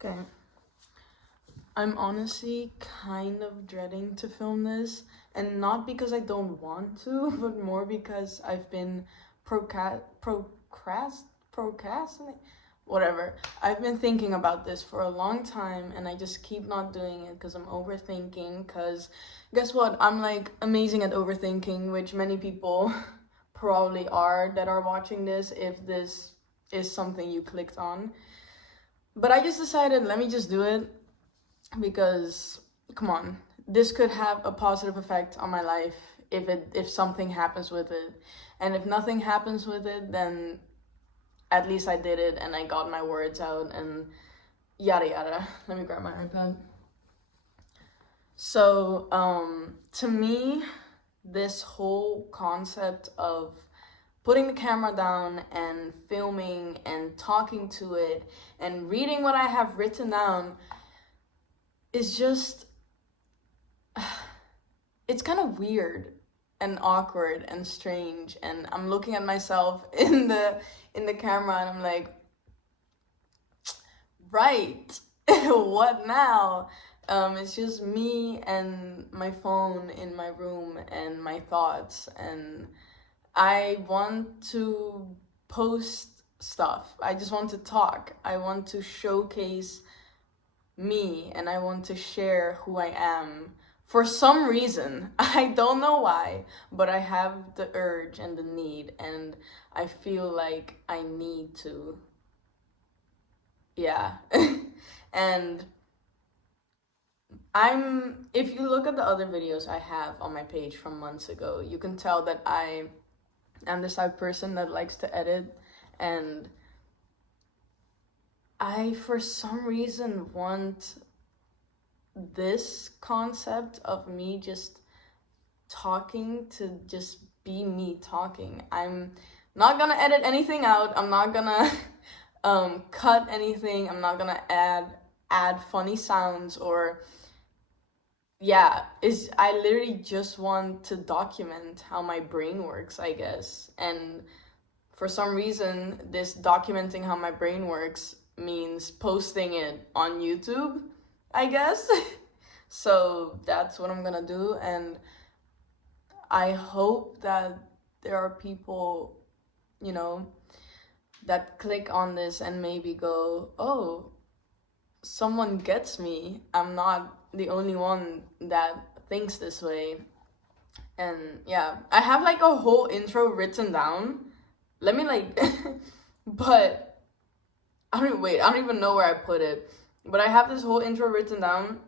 Okay. I'm honestly kind of dreading to film this, and not because I don't want to, but more because I've been procrastinating, whatever. I've been thinking about this for a long time, and I just keep not doing it because I'm overthinking. Because guess what? I'm like amazing at overthinking, which many people probably are that are watching this if this is something you clicked on. But I just decided, let me just do it because come on, this could have a positive effect on my life if something happens with it. And if nothing happens with it, then at least I did it and I got my words out and yada yada. Let me grab my iPad. So to me, this whole concept of putting the camera down and filming and talking to it and reading what I have written down is just, it's kind of weird and awkward and strange, and I'm looking at myself in the camera and I'm like, right. What now? It's just me and my phone in my room and my thoughts, and I want to post stuff. I just want to talk. I want to showcase me and I want to share who I am. For some reason, I don't know why, but I have the urge and the need, and I feel like I need to. Yeah. And if you look at the other videos I have on my page from months ago, you can tell that I am this type of person that likes to edit, and I, for some reason, want this concept of me just talking to just be me talking. I'm not gonna edit anything out. I'm not gonna cut anything. I'm not gonna add funny sounds or yeah, is I literally just want to document how my brain works, I guess. And for some reason, this documenting how my brain works means posting it on YouTube, I guess. So that's what I'm gonna do, and I hope that there are people, you know, that click on this and maybe go, oh, someone gets me. I'm not the only one that thinks this way. And yeah, I have like a whole intro written down. Let me like, but I don't even know where I put it. But I have this whole intro written down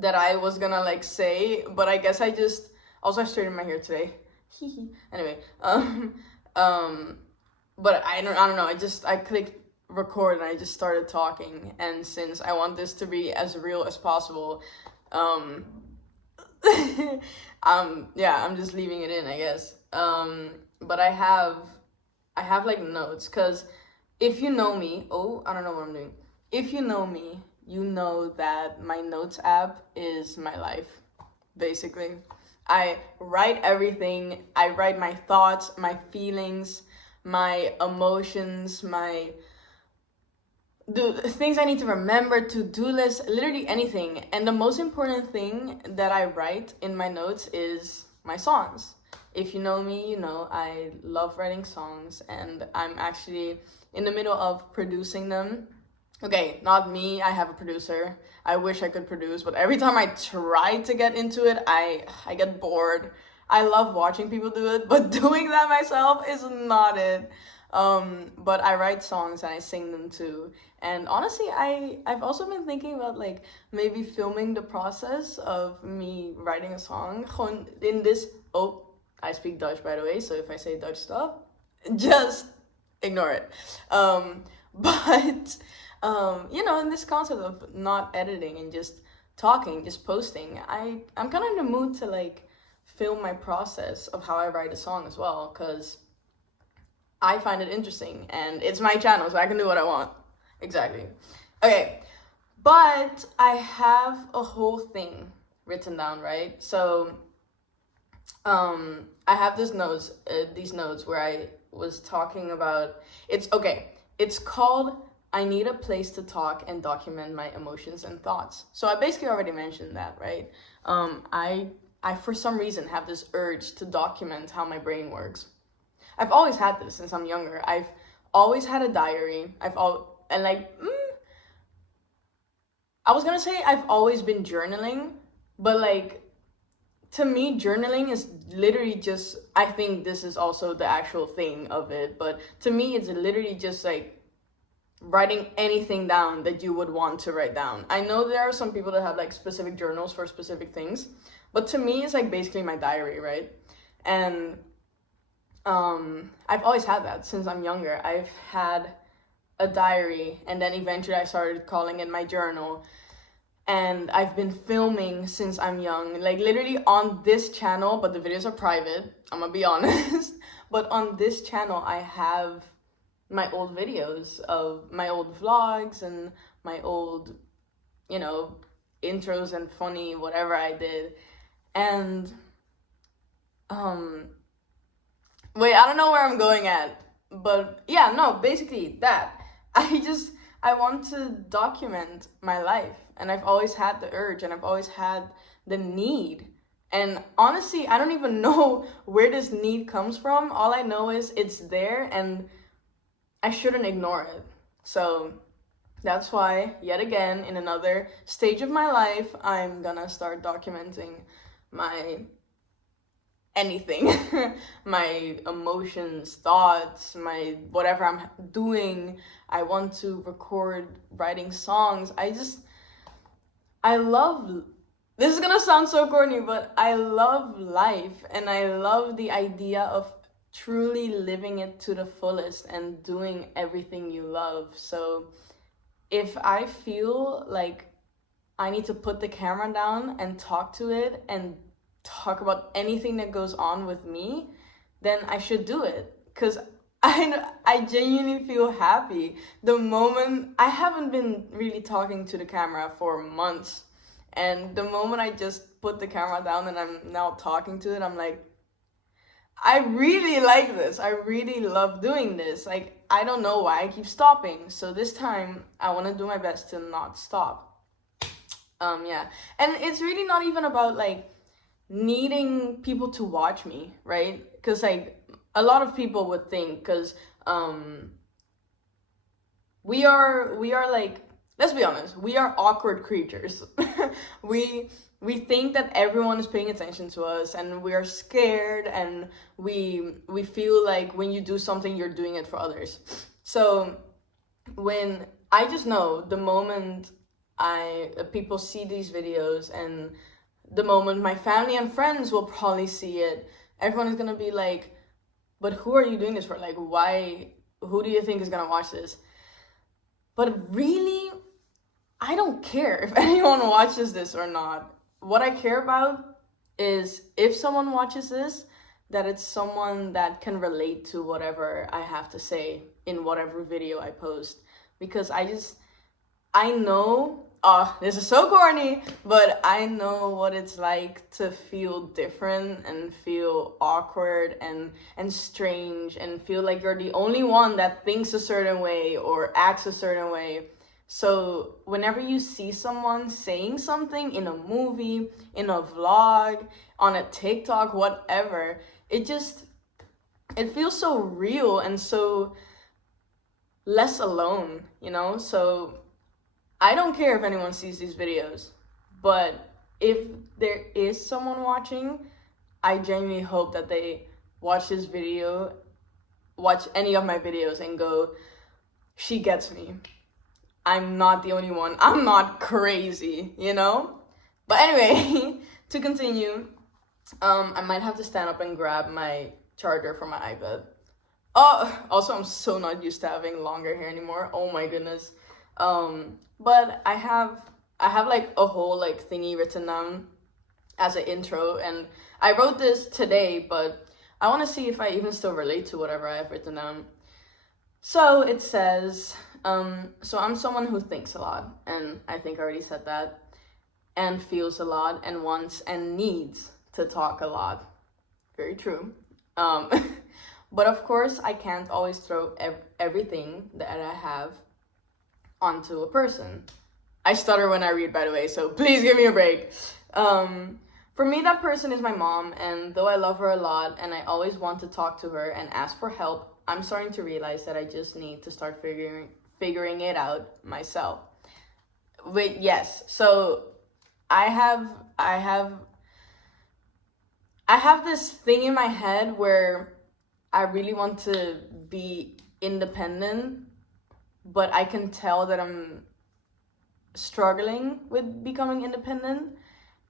that I was gonna like say, but I guess I just also I straightened my hair today. Anyway, but I don't know. I clicked record and I just started talking, and since I want this to be as real as possible, um, yeah, I'm just leaving it in, I guess. But I have like notes, cause if you know me, oh, I don't know what I'm doing. If you know me, you know that my notes app is my life, basically. I write everything. I write my thoughts, my feelings, my emotions, my things I need to remember, to-do list, literally anything. And the most important thing that I write in my notes is my songs. If you know me, you know I love writing songs, and I'm actually in the middle of producing them. Okay, not me, I have a producer. I wish I could produce, but every time I try to get into it, I get bored. I love watching people do it, but doing that myself is not it. But I write songs and I sing them too. And honestly, I've also been thinking about like maybe filming the process of me writing a song. Gewoon in this, oh, I speak Dutch by the way, so if I say Dutch stuff, just ignore it. But you know, in this concept of not editing and just talking, just posting, I'm kind of in the mood to like film my process of how I write a song as well, because I find it interesting and it's my channel, so I can do what I want. Exactly. Okay, but I have a whole thing written down, right? So I have these notes where I was talking about, it's okay. It's called I need a place to talk and document my emotions and thoughts. So I basically already mentioned that, right? I for some reason have this urge to document how my brain works. I've always had this since I'm younger. I've always had a diary. And like I was gonna say I've always been journaling, but like to me, journaling is literally just, I think this is also the actual thing of it, but to me, it's literally just like writing anything down that you would want to write down. I know there are some people that have like specific journals for specific things, but to me, it's like basically my diary, right? And I've always had that since I'm younger. I've had a diary, and then eventually I started calling it my journal. And I've been filming since I'm young, like literally on this channel, but the videos are private, I'm gonna be honest. But on this channel, I have my old videos of my old vlogs and my old, you know, intros and funny whatever I did. And wait, I don't know where I'm going at, but yeah, no, basically that. I want to document my life, and I've always had the urge, and I've always had the need. And honestly, I don't even know where this need comes from. All I know is it's there, and I shouldn't ignore it. So that's why, yet again, in another stage of my life, I'm gonna start documenting my anything. My emotions, thoughts, my whatever I'm doing. I want to record writing songs. I love, this is gonna sound so corny, but I love life, and I love the idea of truly living it to the fullest and doing everything you love. So if I feel like I need to put the camera down and talk to it and talk about anything that goes on with me, then I should do it, because I genuinely feel happy the moment. I haven't been really talking to the camera for months, and the moment I just put the camera down and I'm now talking to it, I'm like, I really like this. I really love doing this. Like, I don't know why I keep stopping. So this time I want to do my best to not stop. Yeah. And it's really not even about like needing people to watch me, right? Because like a lot of people would think, because we are like, let's be honest, we are awkward creatures. we we think that everyone is paying attention to us, and we are scared, and we feel like when you do something, you're doing it for others. So when I just know the moment people see these videos, and the moment my family and friends will probably see it, everyone is gonna be like, but who are you doing this for? Like, why? Who do you think is gonna watch this? But really, I don't care if anyone watches this or not. What I care about is if someone watches this, that it's someone that can relate to whatever I have to say in whatever video I post. Because I know, this is so corny, but I know what it's like to feel different and feel awkward and strange and feel like you're the only one that thinks a certain way or acts a certain way. So whenever you see someone saying something in a movie, in a vlog, on a TikTok, whatever, it feels so real and so less alone, you know? So I don't care if anyone sees these videos, but if there is someone watching, I genuinely hope that they watch this video, watch any of my videos and go, she gets me. I'm not the only one. I'm not crazy, you know? But anyway, to continue, I might have to stand up and grab my charger for my iPad. Oh, also, I'm so not used to having longer hair anymore. Oh my goodness. But I have like a whole like thingy written down as an intro, and I wrote this today, but I want to see if I even still relate to whatever I have written down. So it says, so I'm someone who thinks a lot, and I think I already said that, and feels a lot, and wants and needs to talk a lot. Very true. But of course, I can't always throw everything that I have onto a person. I stutter when I read, by the way, so please give me a break. For me, that person is my mom, and though I love her a lot and I always want to talk to her and ask for help, I'm starting to realize that I just need to start figuring it out myself. Wait, yes. So I have this thing in my head where I really want to be independent, but I can tell that I'm struggling with becoming independent,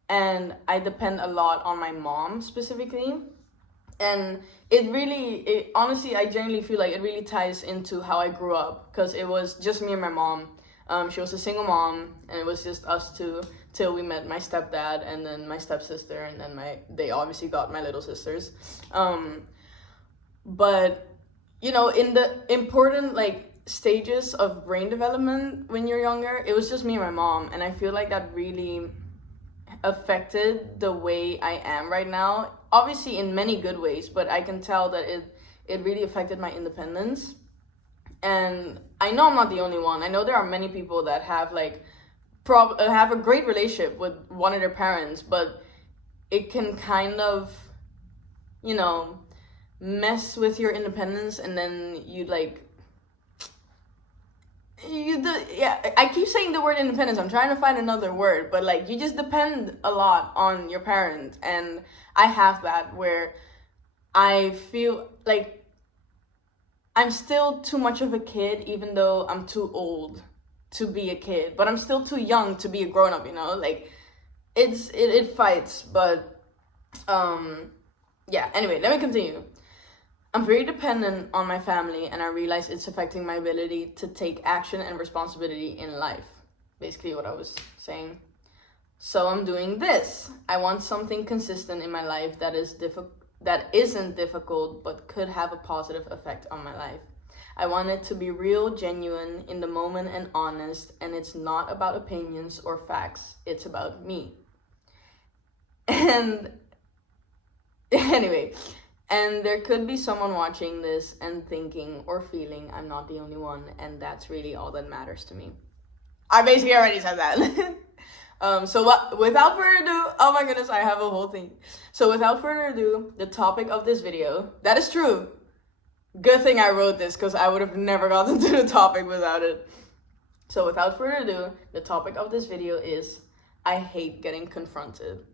and I depend a lot on my mom specifically. And honestly, I genuinely feel like it really ties into how I grew up, because it was just me and my mom. She was a single mom, and it was just us two till we met my stepdad and then my stepsister, and then they obviously got my little sisters. But in the important stages of brain development when you're younger, it was just me and my mom, and I feel like that really affected the way I am right now. Obviously in many good ways, but I can tell that it really affected my independence. And I know I'm not the only one. I know there are many people that have have a great relationship with one of their parents, but it can kind of, mess with your independence, and then I keep saying the word independence. I'm trying to find another word, but you just depend a lot on your parent, and I have that where I feel like I'm still too much of a kid, even though I'm too old to be a kid, but I'm still too young to be a grown-up, it fights, but yeah, anyway, let me continue. I'm very dependent on my family, and I realize it's affecting my ability to take action and responsibility in life. Basically what I was saying. So I'm doing this. I want something consistent in my life that isn't difficult but could have a positive effect on my life. I want it to be real, genuine, in the moment, and honest, and it's not about opinions or facts. It's about me. And anyway, and there could be someone watching this and thinking or feeling I'm not the only one, and that's really all that matters to me. I basically already said that. Without further ado, oh my goodness, I have a whole thing. So without further ado, the topic of this video, that is true. Good thing I wrote this, because I would have never gotten to the topic without it. So without further ado, the topic of this video is, I hate getting confronted.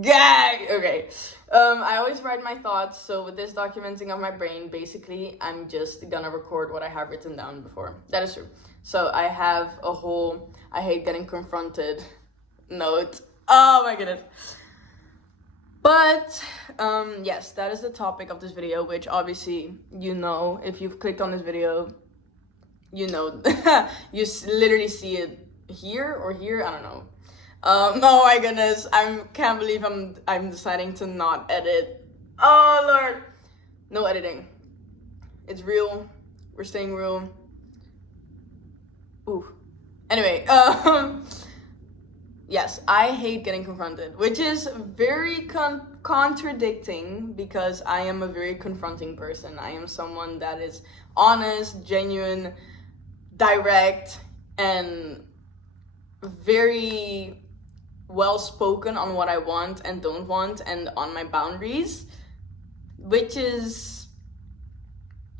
Gag! Okay. I always write my thoughts, so with this documenting of my brain, basically, I'm just gonna record what I have written down before. That is true. So I have a whole, I hate getting confronted note. Oh my goodness. But, yes, that is the topic of this video, which obviously, if you've clicked on this video, you literally see it here or here, I don't know. Oh my goodness, I can't believe I'm deciding to not edit. Oh Lord. No editing. It's real. We're staying real. Ooh. Anyway, yes, I hate getting confronted, which is very contradicting, because I am a very confronting person. I am someone that is honest, genuine, direct, and very well spoken on what I want and don't want, and on my boundaries, which is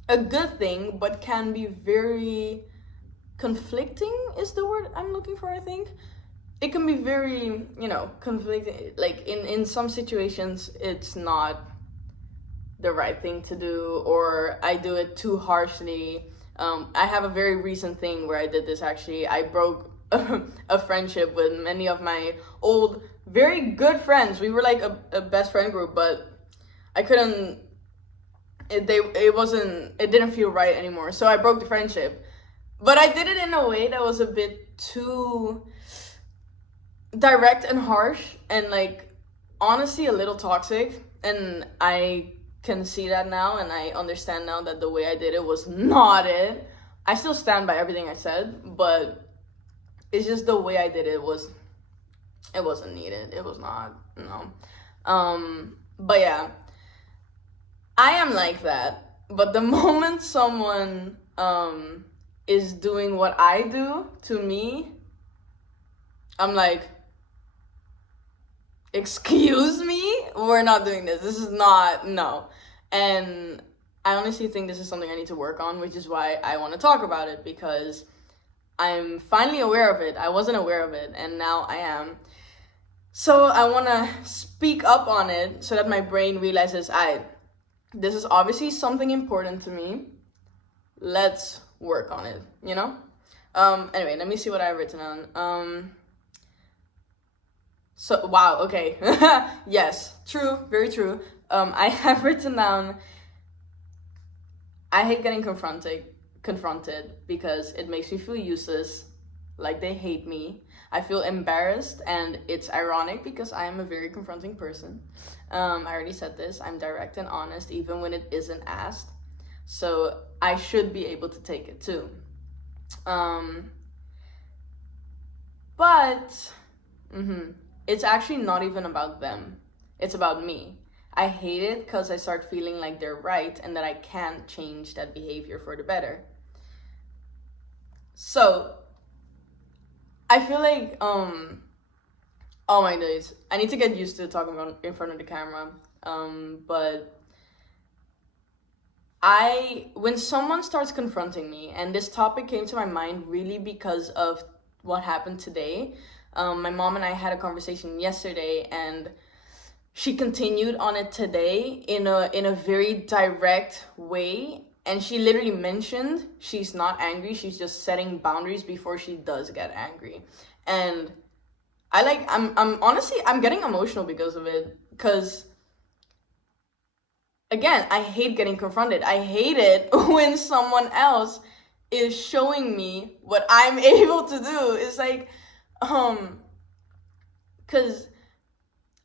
a good thing, but can be very conflicting is the word I'm looking for, I think. It can be very, conflicting. In some situations, it's not the right thing to do, or I do it too harshly. I have a very recent thing where I did this, actually. I broke a friendship with many of my old, very good friends. We were like a best friend group, but I couldn't, it didn't feel right anymore. So I broke the friendship. But I did it in a way that was a bit too direct and harsh, and honestly a little toxic. And I can see that now, and I understand now that the way I did it was not it. I still stand by everything I said, but it's just the way I did it wasn't needed. It was not, no. But yeah, I am like that. But the moment someone is doing what I do to me, I'm like, excuse me? We're not doing this. This is not, no. And I honestly think this is something I need to work on, which is why I want to talk about it, because I'm finally aware of it. I wasn't aware of it, and now I am. So I want to speak up on it so that my brain realizes, this is obviously something important to me. Let's work on it, you know? Anyway, let me see what I've written on. So, wow, okay. Yes, true, very true. I have written down, I hate getting confronted because it makes me feel useless, like they hate me. I feel embarrassed, and it's ironic because I am a very confronting person. I already said this, I'm direct and honest even when it isn't asked. So I should be able to take it too. But it's actually not even about them. It's about me. I hate it because I start feeling like they're right and that I can't change that behavior for the better. So I feel like, oh my days, I need to get used to talking in front of the camera. But when someone starts confronting me, and this topic came to my mind really because of what happened today. My mom and I had a conversation yesterday, and she continued on it today in a very direct way. And she literally mentioned she's not angry, she's just setting boundaries before she does get angry. And I'm honestly, I'm getting emotional because of it, because again, I hate getting confronted. I hate it when someone else is showing me what I'm able to do. It's like, because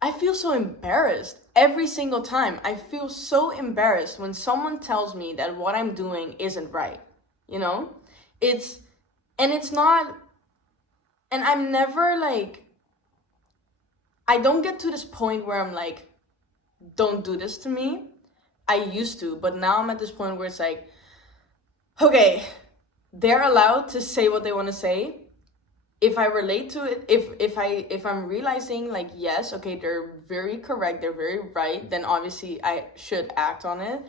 I feel so embarrassed every single time. I feel so embarrassed when someone tells me that what I'm doing isn't right. You know? It's not, and I'm never like, I don't get to this point where I'm like, don't do this to me. I used to, but now I'm at this point where it's like, okay, they're allowed to say what they want to say. If I relate to it, if I'm realizing like, yes, okay, they're very correct, they're very right, then obviously I should act on it.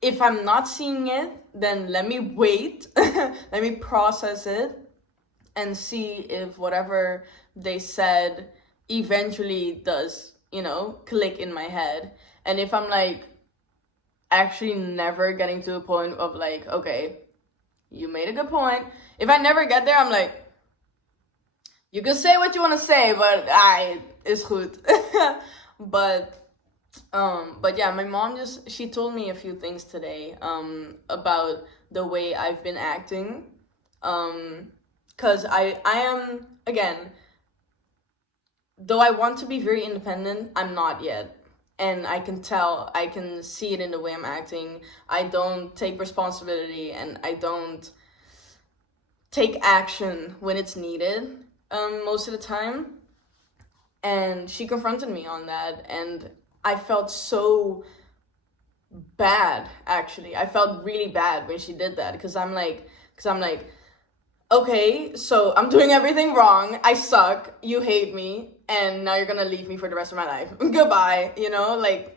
If I'm not seeing it, then let me wait, let me process it, and see if whatever they said eventually does, click in my head. And if I'm like actually never getting to a point of like, okay, you made a good point. If I never get there, I'm like, you can say what you want to say, but is goed. But yeah, my mom she told me a few things today about the way I've been acting. Cause I am, again, though I want to be very independent, I'm not yet. And I can see it in the way I'm acting. I don't take responsibility, and I don't take action when it's needed most of the time. And she confronted me on that, and I felt so bad, actually. I felt really bad when she did that, because I'm like, okay, so I'm doing everything wrong, I suck, you hate me, and now you're gonna leave me for the rest of my life. Goodbye, like,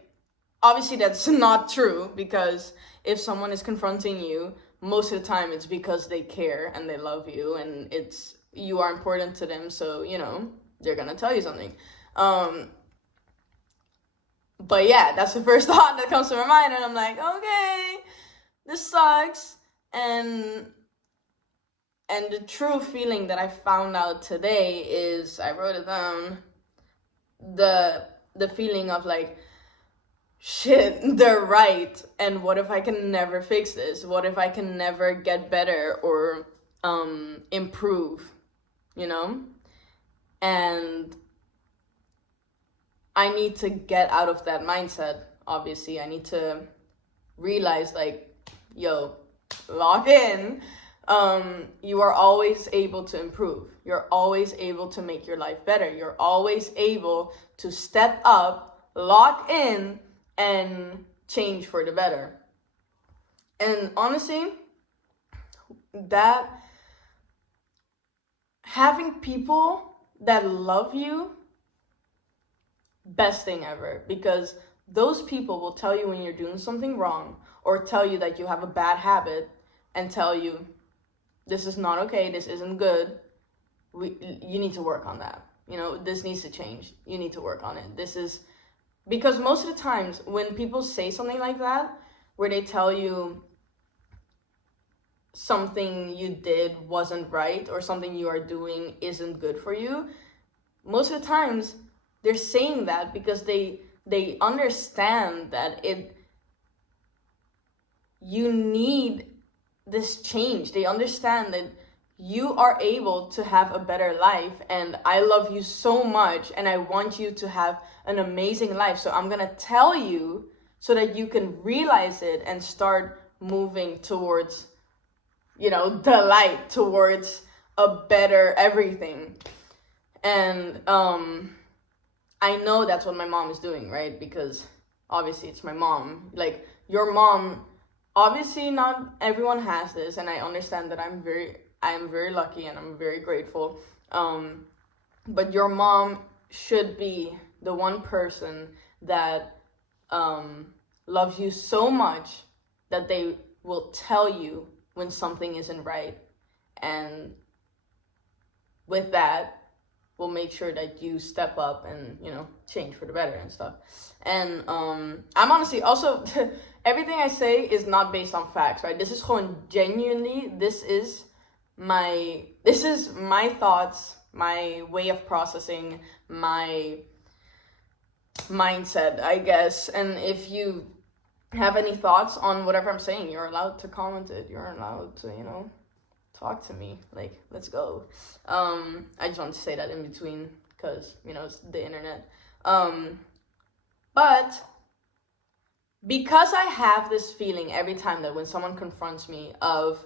obviously that's not true, because if someone is confronting you, most of the time it's because they care and they love you, and you are important to them, so, they're gonna tell you something. But yeah, that's the first thought that comes to my mind, and I'm like, okay, this sucks. And the true feeling that I found out today is, I wrote it down, the feeling of like, shit, they're right, and what if I can never fix this? What if I can never get better or improve, And I need to get out of that mindset, obviously. I need to realize, like, yo, lock in. You are always able to improve. You're always able to make your life better. You're always able to step up, lock in, and change for the better. And honestly, that having people that love you, best thing ever, because those people will tell you when you're doing something wrong, or tell you that you have a bad habit, and tell you this is not okay, this isn't good, you need to work on that, this needs to change, you need to work on it. This is because most of the times when people say something like that, where they tell you something you did wasn't right, or something you are doing isn't good for you, most of the times they're saying that because they understand that you need this change. They understand that you are able to have a better life, and I love you so much, and I want you to have an amazing life. So I'm gonna tell you so that you can realize it and start moving towards, the light, towards a better everything. And I know that's what my mom is doing, right? Because obviously it's my mom. Like, your mom, obviously not everyone has this, and I understand that I am very lucky and I'm very grateful. But your mom should be the one person that loves you so much that they will tell you when something isn't right. And with that, we'll make sure that you step up and, change for the better and stuff. And I'm honestly also, everything I say is not based on facts, right? This is gewoon genuinely, this is my thoughts, my way of processing, my mindset, I guess. And if you have any thoughts on whatever I'm saying, you're allowed to comment it. You're allowed to, talk to me. Like, let's go. I just want to say that in between because, it's the internet. But because I have this feeling every time that when someone confronts me of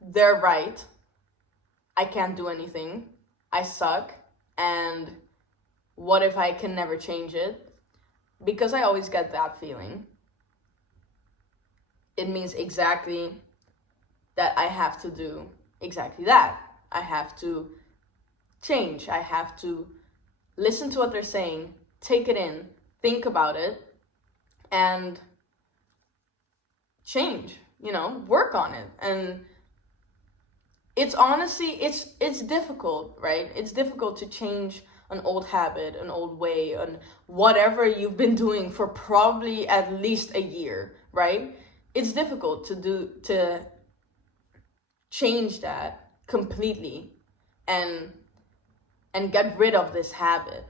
they're right, I can't do anything, I suck, and what if I can never change it? Because I always get that feeling, it means exactly that I have to do exactly that. I have to change. I have to listen to what they're saying, take it in, think about it, and change, work on it. And it's honestly, it's difficult, right? It's difficult to change an old habit, an old way, and whatever you've been doing for probably at least a year, right? It's difficult to change that completely and get rid of this habit.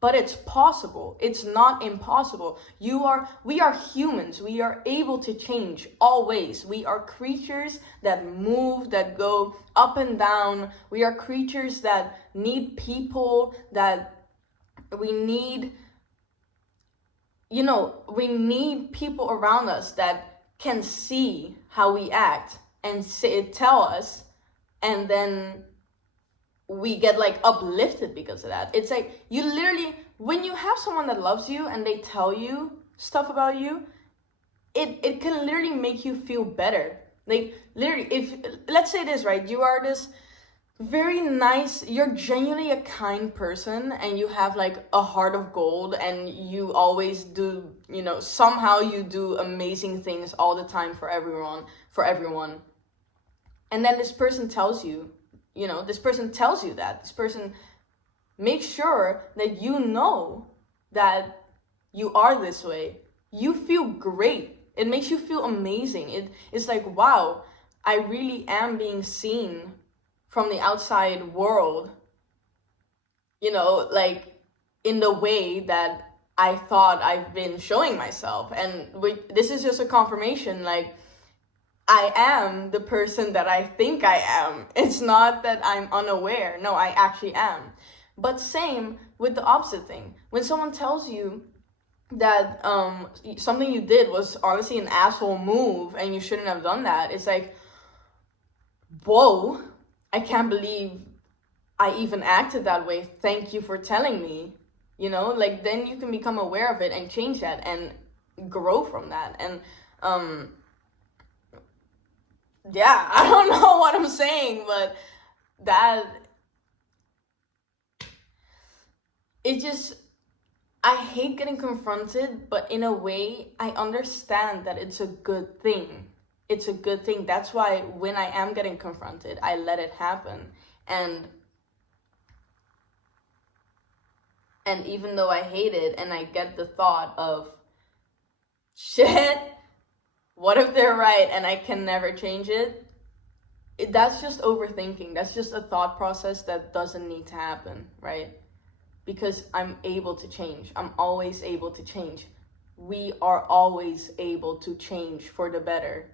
But it's possible. It's not impossible. We are humans. We are able to change always. We are creatures that move, that go up and down. We are creatures that need people, that we need, we need people around us that can see how we act and tell us, and then we get like uplifted because of that. It's like, you literally, when you have someone that loves you and they tell you stuff about you, it can literally make you feel better. Like, literally, if, let's say this, right? You are this very nice, you're genuinely a kind person, and you have like a heart of gold, and you always do, somehow you do amazing things all the time for everyone. And then this person tells you, this person tells you that. This person makes sure that that you are this way. You feel great. It makes you feel amazing. It's like, wow, I really am being seen from the outside world, like in the way that I thought I've been showing myself. And this is just a confirmation, like, I am the person that I think I am. It's not that I'm unaware. No, I actually am. But same with the opposite thing. When someone tells you that something you did was honestly an asshole move and you shouldn't have done that, it's like, whoa, I can't believe I even acted that way. Thank you for telling me. Like, then you can become aware of it and change that and grow from that. And Yeah, I don't know what I'm saying, but that, it just, I hate getting confronted, but in a way, I understand that it's a good thing. It's a good thing. That's why when I am getting confronted, I let it happen. And even though I hate it and I get the thought of, shit, what if they're right and I can never change it? That's just overthinking. That's just a thought process that doesn't need to happen, right? Because I'm able to change. I'm always able to change. We are always able to change for the better,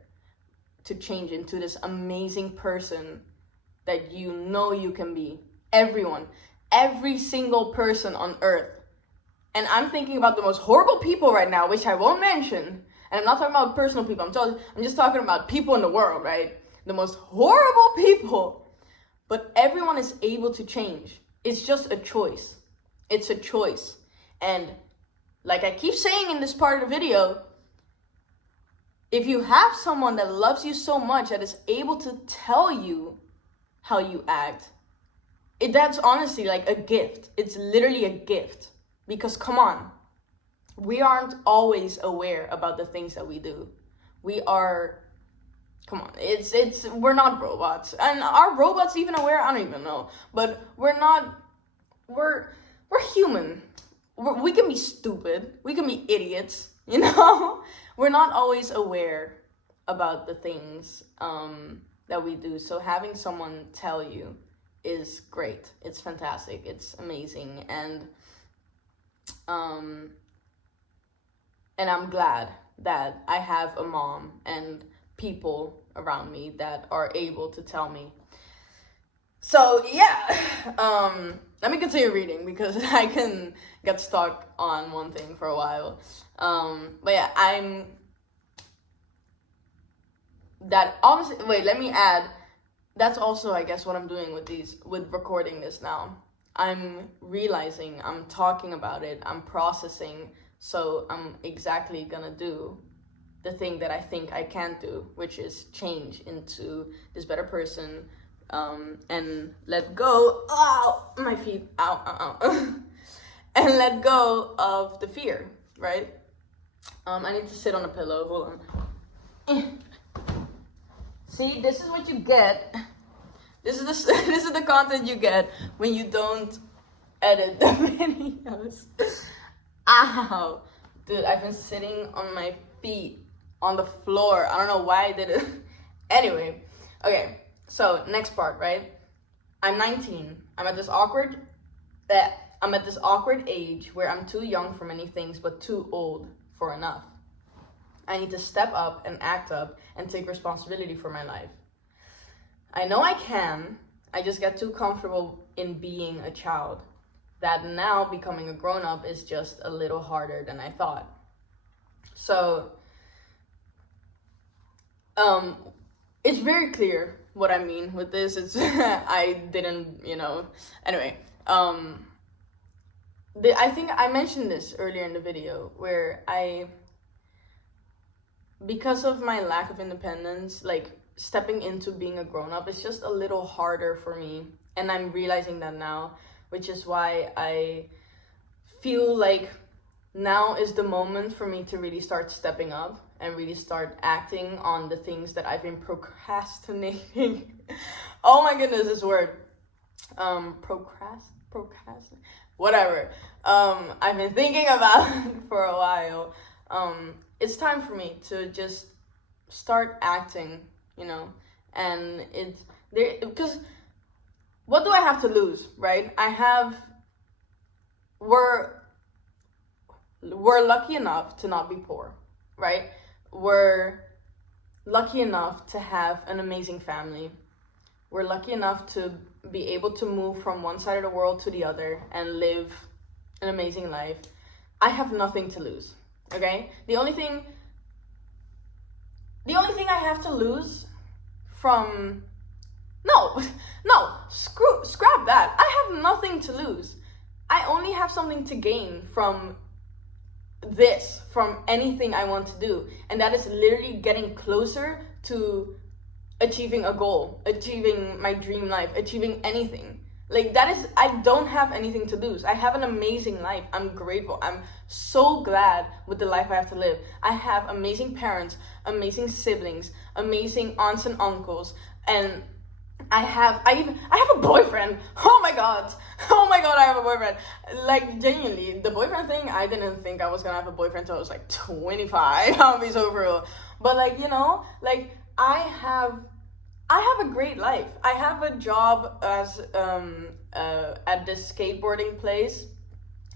to change into this amazing person that you know you can be. Everyone, every single person on earth. And I'm thinking about the most horrible people right now, which I won't mention. And I'm not talking about personal people. I'm just talking about people in the world, right? The most horrible people. But everyone is able to change. It's just a choice. It's a choice. And like I keep saying in this part of the video, if you have someone that loves you so much that is able to tell you how you act, that's honestly like a gift. It's literally a gift. Because come on, we aren't always aware about the things that we do. We are, come on, we're not robots. And are robots even aware? I don't even know. But we're human. We can be stupid. We can be idiots, you know? We're not always aware about the things that we do. So having someone tell you is great. It's fantastic. It's amazing. And I'm glad that I have a mom and people around me that are able to tell me. So yeah, let me continue reading because I can get stuck on one thing for a while. But yeah, let me add, that's also, I guess, what I'm doing with recording this now. I'm realizing, I'm talking about it, I'm processing, so I'm exactly gonna do the thing that I think I can do, which is change into this better person, and let go, my feet, and let go of the fear, right? I need to sit on a pillow, hold on. See, this is what you get. This is the content you get when you don't edit the videos. Ow. Dude, I've been sitting on my feet on the floor. I don't know why I did it. Anyway, okay, so next part, right? I'm 19. I'm at this awkward age where I'm too young for many things, but too old for enough. I need to step up and act up and take responsibility for my life. I know I can, I just get too comfortable in being a child, that now becoming a grown-up is just a little harder than I thought. So, it's very clear what I mean with this. It's, I didn't, anyway, I think I mentioned this earlier in the video, where because of my lack of independence, like, stepping into being a grown-up is just a little harder for me, and I'm realizing that now, which is why I feel like now is the moment for me to really start stepping up and really start acting on the things that I've been procrastinating. Oh my goodness, this word. Procrastinate. Whatever. I've been thinking about for a while. It's time for me to just start acting, and it's there, because what do I have to lose, right? We're lucky enough to not be poor, right? We're lucky enough to have an amazing family. We're lucky enough to be able to move from one side of the world to the other and live an amazing life. I have nothing to lose, okay? The only thing I have to lose from, scrap that. I have nothing to lose. I only have something to gain from this from anything I want to do. And that is literally getting closer to achieving a goal, achieving my dream life, achieving anything. Like, that is, I don't have anything to lose. I have an amazing life. I'm grateful. I'm so glad with the life I have to live. I have amazing parents, amazing siblings, amazing aunts and uncles, and I have a boyfriend. Oh my god. Oh my god, I have a boyfriend. Like, genuinely, the boyfriend thing, I didn't think I was gonna have a boyfriend until I was like 25. I'll be so real. But like, like I have a great life. I have a job as at this skateboarding place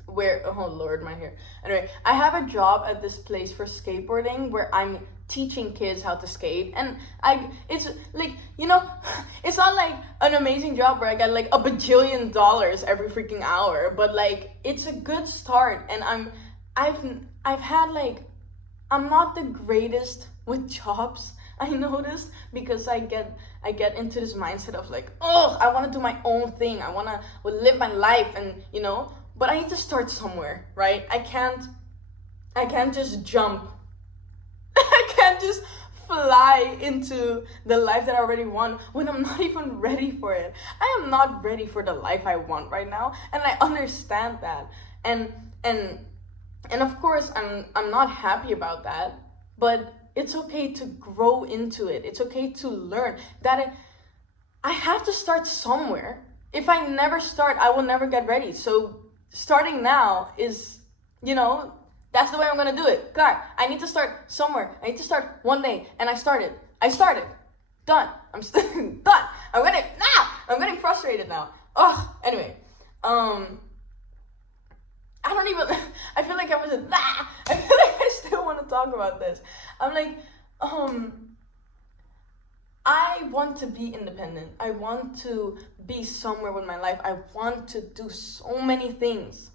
where, oh lord, my hair. Anyway, I have a job at this place for skateboarding where I'm teaching kids how to skate, and it's like, it's not like an amazing job where I get like $1 bajillion every freaking hour, but like, it's a good start. And I've had like, I'm not the greatest with jobs, I noticed, because I get into this mindset of like, oh, I want to do my own thing, I want to live my life, and but I need to start somewhere, right? I can't just jump. I can't just fly into the life that I already want when I'm not even ready for it. I am not ready for the life I want right now, and I understand that. And of course, I'm not happy about that, but it's okay to grow into it. It's okay to learn that I have to start somewhere. If I never start, I will never get ready. So starting now is, that's the way I'm gonna do it. Clar, I need to start somewhere. I need to start one day, and I started. Done. I'm done. I'm getting frustrated now. Oh, anyway. I don't even, I feel like I feel like I still want to talk about this. I'm like, I want to be independent. I want to be somewhere with my life. I want to do so many things.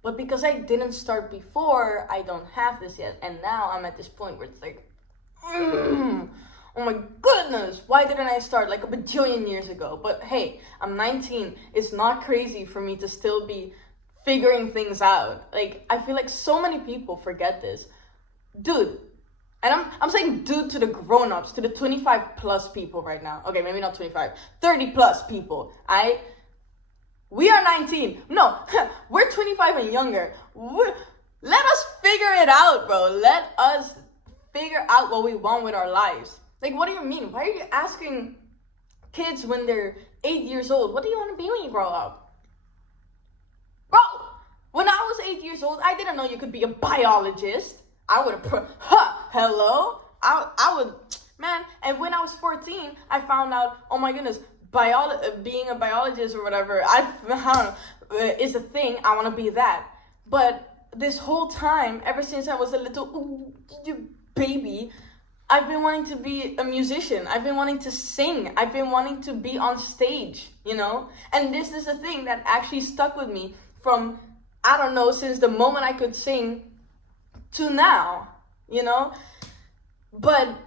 But because I didn't start before, I don't have this yet. And now I'm at this point where it's like, oh my goodness, why didn't I start like a bajillion years ago? But hey, I'm 19. It's not crazy for me to still be figuring things out. Like, I feel like so many people forget this. Dude, and I'm saying dude to the grown-ups, to the 25 plus people right now. Okay, maybe not 25, 30 plus people. We are 19. No, we're 25 and younger. Let us figure it out, bro. Let us figure out what we want with our lives. Like, what do you mean? Why are you asking kids when they're 8 years old, what do you want to be when you grow up? Bro, when I was 8 years old, I didn't know you could be a biologist. I would have hello? I would, man. And when I was 14, I found out, oh my goodness, being a biologist or whatever, is a thing. I want to be that. But this whole time, ever since I was a little baby, I've been wanting to be a musician. I've been wanting to sing. I've been wanting to be on stage, And this is a thing that actually stuck with me from, I don't know, since the moment I could sing to now, But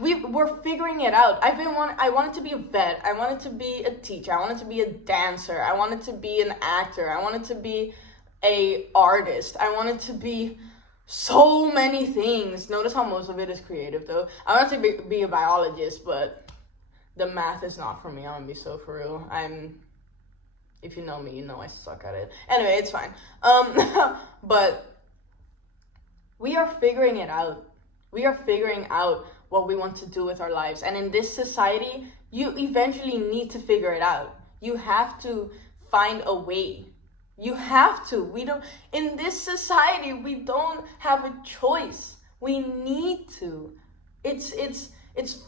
we're figuring it out. I wanted to be a vet. I wanted to be a teacher. I wanted to be a dancer. I wanted to be an actor. I wanted to be a artist. I wanted to be so many things. Notice how most of it is creative, though. I wanted to be a biologist, but the math is not for me. I'm gonna be so for real. If you know me, you know I suck at it. Anyway, it's fine. But we are figuring it out. We are figuring out what we want to do with our lives. And in this society, you eventually need to figure it out. You have to find a way. You have to. In this society, we don't have a choice. We need to. It's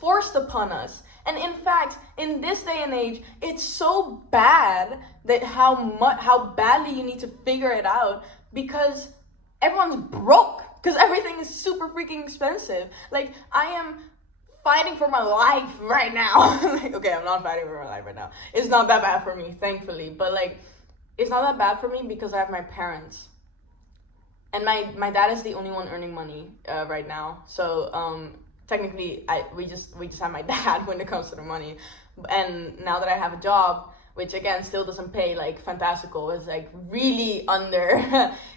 forced upon us. And in fact, in this day and age, it's so bad that how badly you need to figure it out, because everyone's broke. Because everything is super freaking expensive. Like, I am fighting for my life right now. Okay, I'm not fighting for my life right now. It's not that bad for me, thankfully. But like, it's not that bad for me because I have my parents. And my dad is the only one earning money right now. So technically, we just have my dad when it comes to the money. And now that I have a job, which again still doesn't pay like fantastical. It's like really under.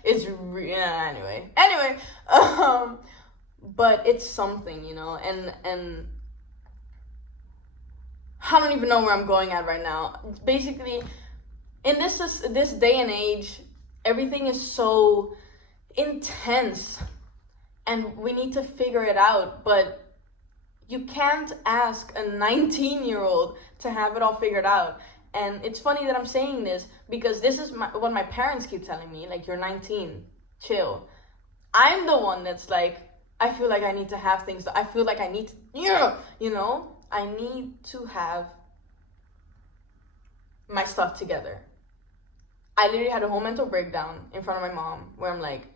Yeah, anyway. But it's something, you know, and I don't even know where I'm going at right now. Basically, in this day and age, everything is so intense, and we need to figure it out. But you can't ask a 19-year-old to have it all figured out. And it's funny that I'm saying this because this is what my parents keep telling me. Like, you're 19, chill. I'm the one that's like, I feel like I need to have things. I feel like I need to, you know, I need to have my stuff together. I literally had a whole mental breakdown in front of my mom where I'm like,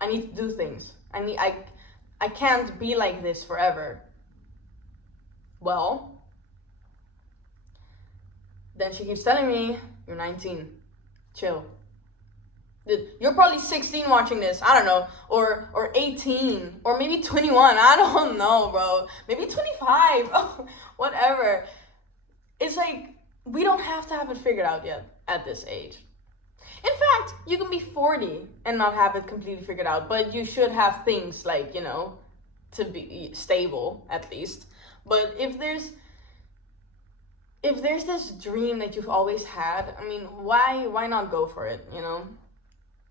I need to do things. I can't be like this forever. Well, then she keeps telling me, you're 19, chill. You're probably 16 watching this, I don't know, or 18, or maybe 21, I don't know, bro. Maybe 25, whatever. It's like, we don't have to have it figured out yet at this age. In fact, you can be 40 and not have it completely figured out, but you should have things like, you know, to be stable at least. But if there's this dream that you've always had, I mean, why not go for it, you know?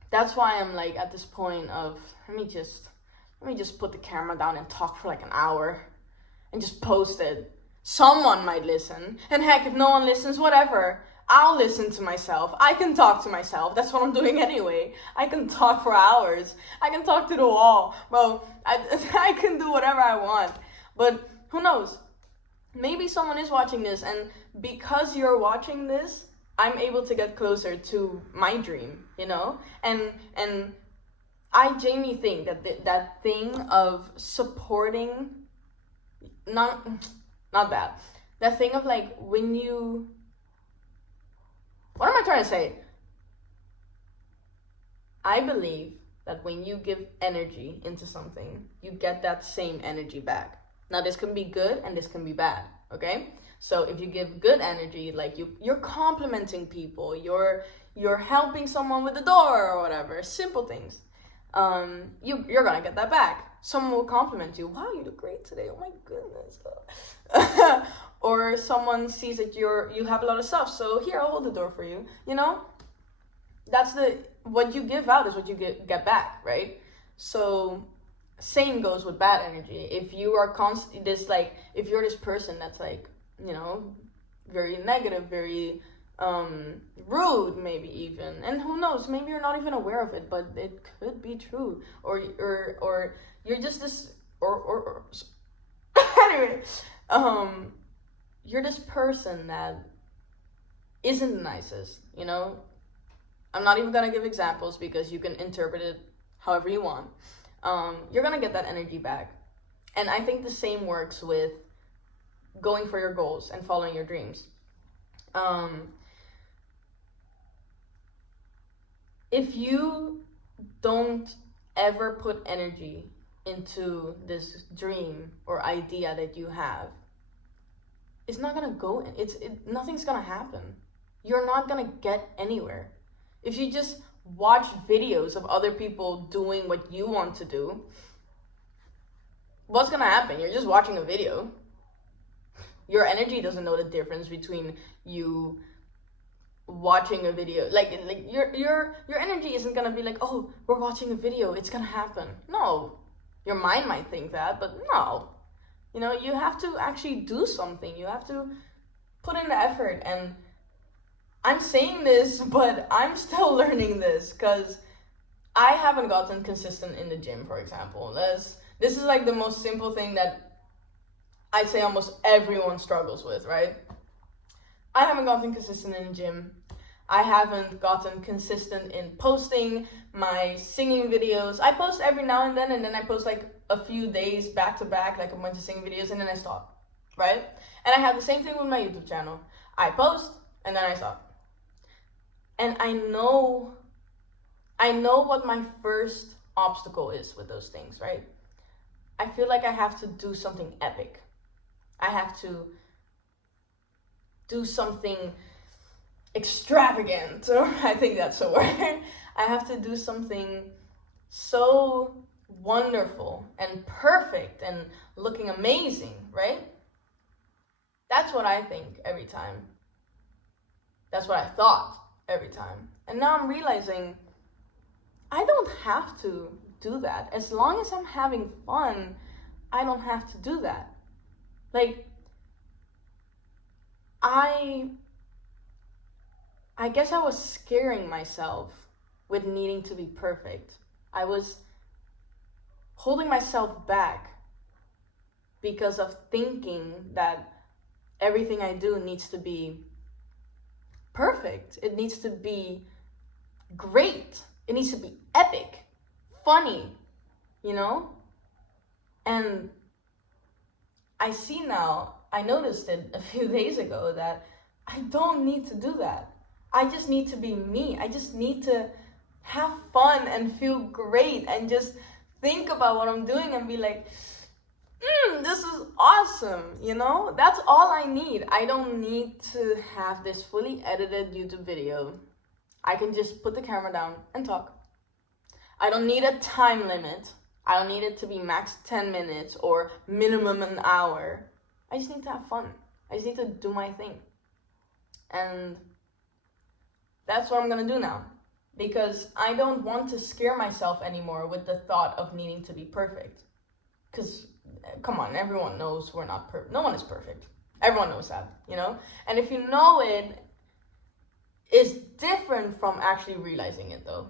That's why I'm like at this point of let me just put the camera down and talk for like an hour and just post it. Someone might listen, and heck, if no one listens, whatever. I'll listen to myself. I can talk to myself. That's what I'm doing anyway. I can talk for hours. I can talk to the wall. Bro, I can do whatever I want. But who knows? Maybe someone is watching this, and because you're watching this, I'm able to get closer to my dream, you know? And I genuinely think that that thing of supporting, not that. That thing of like when you... What am I trying to say? I believe that when you give energy into something, you get that same energy back. Now, this can be good and this can be bad, okay? So if you give good energy, like you're complimenting people, you're helping someone with the door or whatever, simple things, you're gonna get that back. Someone will compliment you. Wow, you look great today. Oh my goodness. Or someone sees that you have a lot of stuff, so here, I'll hold the door for you. You know, that's what you give out is what you get back, right? So same goes with bad energy. If you are if you're this person that's like, you know, very negative, very rude, maybe even, and who knows, maybe you're not even aware of it, but it could be true, or you're just this or anyway, you're this person that isn't the nicest, you know. I'm not even gonna give examples because you can interpret it however you want. You're gonna get that energy back. And I think the same works with going for your goals and following your dreams. If you don't ever put energy into this dream or idea that you have, it's not gonna go in. Nothing's gonna happen. You're not gonna get anywhere. If you just watch videos of other people doing what you want to do, what's gonna happen? You're just watching a video. Your energy doesn't know the difference between you watching a video. Like your energy isn't gonna be like, oh, we're watching a video, it's gonna happen. No. Your mind might think that, but no. You know, you have to actually do something. You have to put in the effort. And I'm saying this, but I'm still learning this because I haven't gotten consistent in the gym, for example. This is like the most simple thing that I'd say almost everyone struggles with, right? I haven't gotten consistent in the gym. I haven't gotten consistent in posting my singing videos. I post every now and then I post like a few days back to back, like a bunch of singing videos, and then I stop, right? And I have the same thing with my YouTube channel. I post and then I stop. And I know what my first obstacle is with those things, right? I feel like I have to do something epic. I have to do something extravagant, or I think that's a word. I have to do something so wonderful and perfect and looking amazing, right? That's what I think every time. That's what I thought every time. And now I'm realizing I don't have to do that. As long as I'm having fun, I don't have to do that. Like, I guess I was scaring myself with needing to be perfect. I was holding myself back because of thinking that everything I do needs to be perfect. It needs to be great. It needs to be epic, funny, you know? And I see now, I noticed it a few days ago, that I don't need to do that. I just need to be me. I just need to have fun and feel great and just think about what I'm doing and be like, this is awesome, you know? That's all I need. I don't need to have this fully edited YouTube video. I can just put the camera down and talk. I don't need a time limit. I don't need it to be max 10 minutes or minimum an hour. I just need to have fun. I just need to do my thing. And that's what I'm gonna do now. Because I don't want to scare myself anymore with the thought of needing to be perfect. Because, come on, everyone knows we're not perfect. No one is perfect. Everyone knows that, you know? And if you know it, it's different from actually realizing it, though.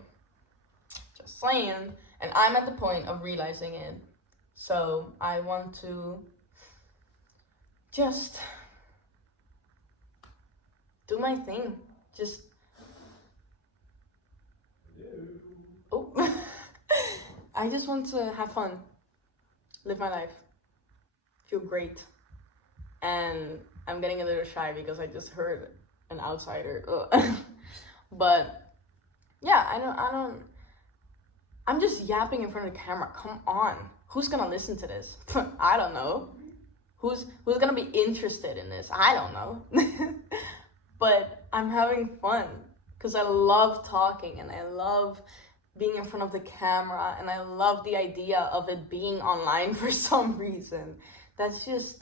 Just saying. And I'm at the point of realizing it. So I want to just do my thing. Just... Oh. I just want to have fun. Live my life. Feel great. And I'm getting a little shy because I just heard an outsider. But yeah, I don't I'm just yapping in front of the camera. Come on. Who's gonna listen to this? I don't know. Who's gonna be interested in this? I don't know. But I'm having fun because I love talking and I love being in front of the camera and I love the idea of it being online for some reason. That's just,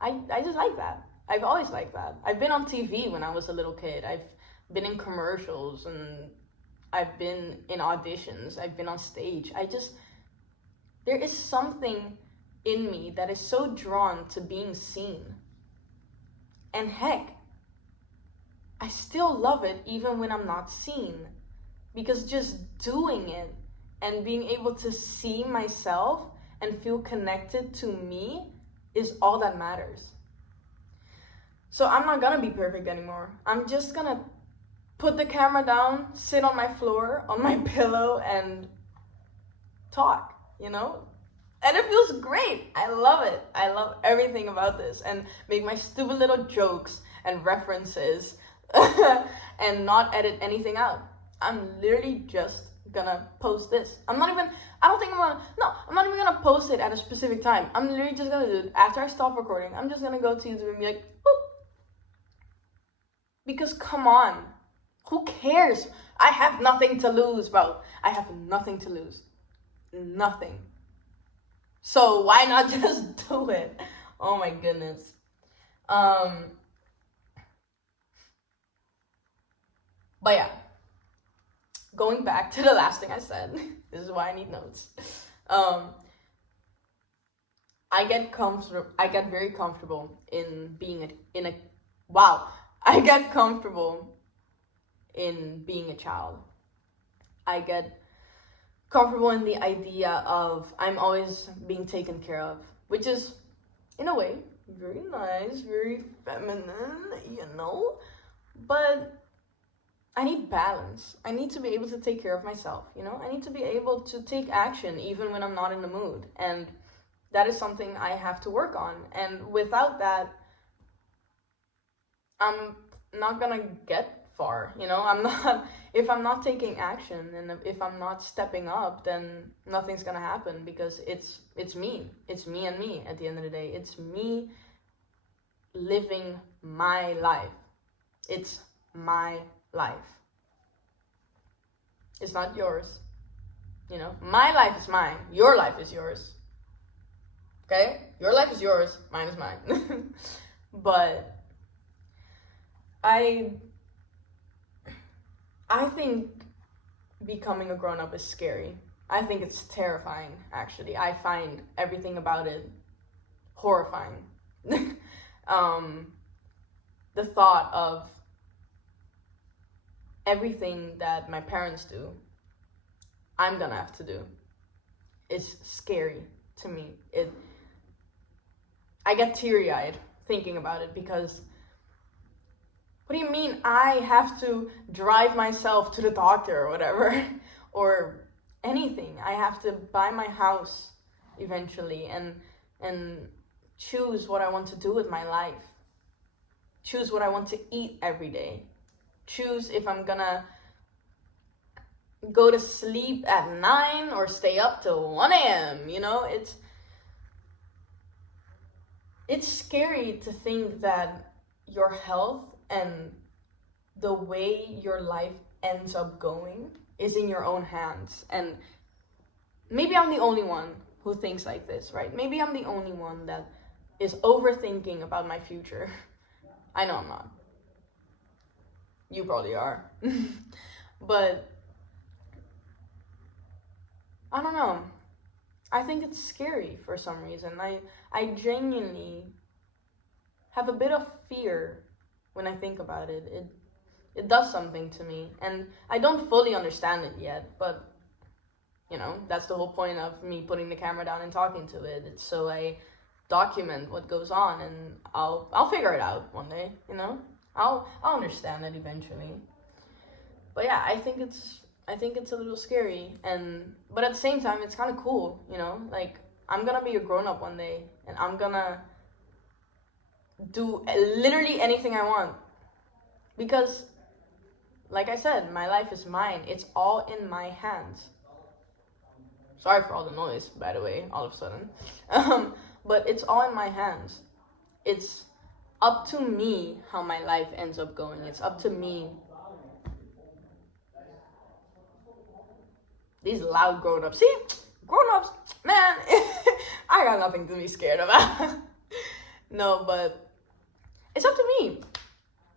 I just like that. I've always liked that. I've been on TV when I was a little kid. I've been in commercials and I've been in auditions. I've been on stage. There is something in me that is so drawn to being seen. And heck, I still love it even when I'm not seen. Because just doing it and being able to see myself and feel connected to me is all that matters. So I'm not gonna be perfect anymore. I'm just gonna put the camera down, sit on my floor, on my pillow, and talk, you know? And it feels great. I love it. I love everything about this. And make my stupid little jokes and references and not edit anything out. I'm literally just gonna post this. I'm not even gonna post it at a specific time. I'm literally just gonna do it after I stop recording. I'm just gonna go to YouTube and be like, boop. Because come on, who cares? I have nothing to lose, bro. I have nothing to lose. Nothing. So why not just do it? Oh my goodness. But yeah, going back to the last thing I said, this is why I need notes. I get very comfortable in being I get comfortable in being a child. I get comfortable in the idea of I'm always being taken care of, which is, in a way, very nice, very feminine, you know? But I need balance. I need to be able to take care of myself, you know? I need to be able to take action even when I'm not in the mood. And that is something I have to work on. And without that, I'm not gonna get far, you know? If I'm not taking action and if I'm not stepping up, then nothing's gonna happen because it's me. It's me and me at the end of the day. It's me living my life. It's my life. It's not yours. You know, my life is mine. Your life is yours. Okay? Your life is yours. Mine is mine. But I think becoming a grown-up is scary. I think it's terrifying, actually. I find everything about it horrifying. The thought of everything that my parents do, I'm gonna have to do, is scary to me. I get teary-eyed thinking about it, because what do you mean I have to drive myself to the doctor or whatever, or anything? I have to buy my house eventually and choose what I want to do with my life. Choose what I want to eat every day. Choose if I'm gonna go to sleep at 9 or stay up till 1 a.m. You know, it's scary to think that your health and the way your life ends up going is in your own hands. And maybe I'm the only one who thinks like this, right? Maybe I'm the only one that is overthinking about my future. I know I'm not. You probably are. But I don't know. I think it's scary for some reason. I genuinely have a bit of fear when I think about it. It does something to me, and I don't fully understand it yet, but you know, that's the whole point of me putting the camera down and talking to it. It's so I document what goes on, and I'll figure it out one day, you know? I'll understand it eventually. But yeah, I think it's a little scary, but at the same time it's kind of cool, you know? Like, I'm gonna be a grown-up one day, and I'm gonna do literally anything I want, because like I said, my life is mine. It's all in my hands. Sorry for all the noise, by the way, all of a sudden. But it's all in my hands. It's up to me how my life ends up going. It's up to me. These loud grown-ups. See? Grown-ups, man, I got nothing to be scared about. No, but it's up to me.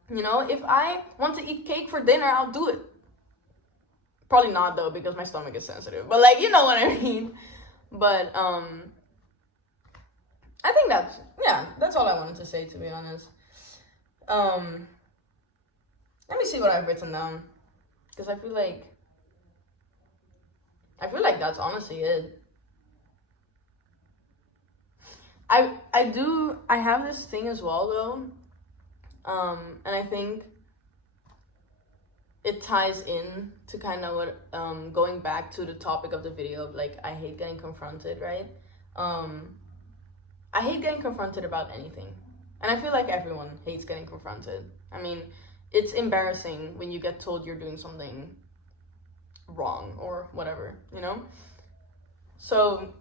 You know, if I want to eat cake for dinner, I'll do it. Probably not, though, because my stomach is sensitive. But, like, you know what I mean. But, I think that's all I wanted to say, to be honest. Let me see what I've written down. Because I feel like that's honestly it. I have this thing as well, though. And I think it ties in to kind of what, going back to the topic of the video of, like, I hate getting confronted, right? I hate getting confronted about anything. And I feel like everyone hates getting confronted. I mean, it's embarrassing when you get told you're doing something wrong or whatever, you know? So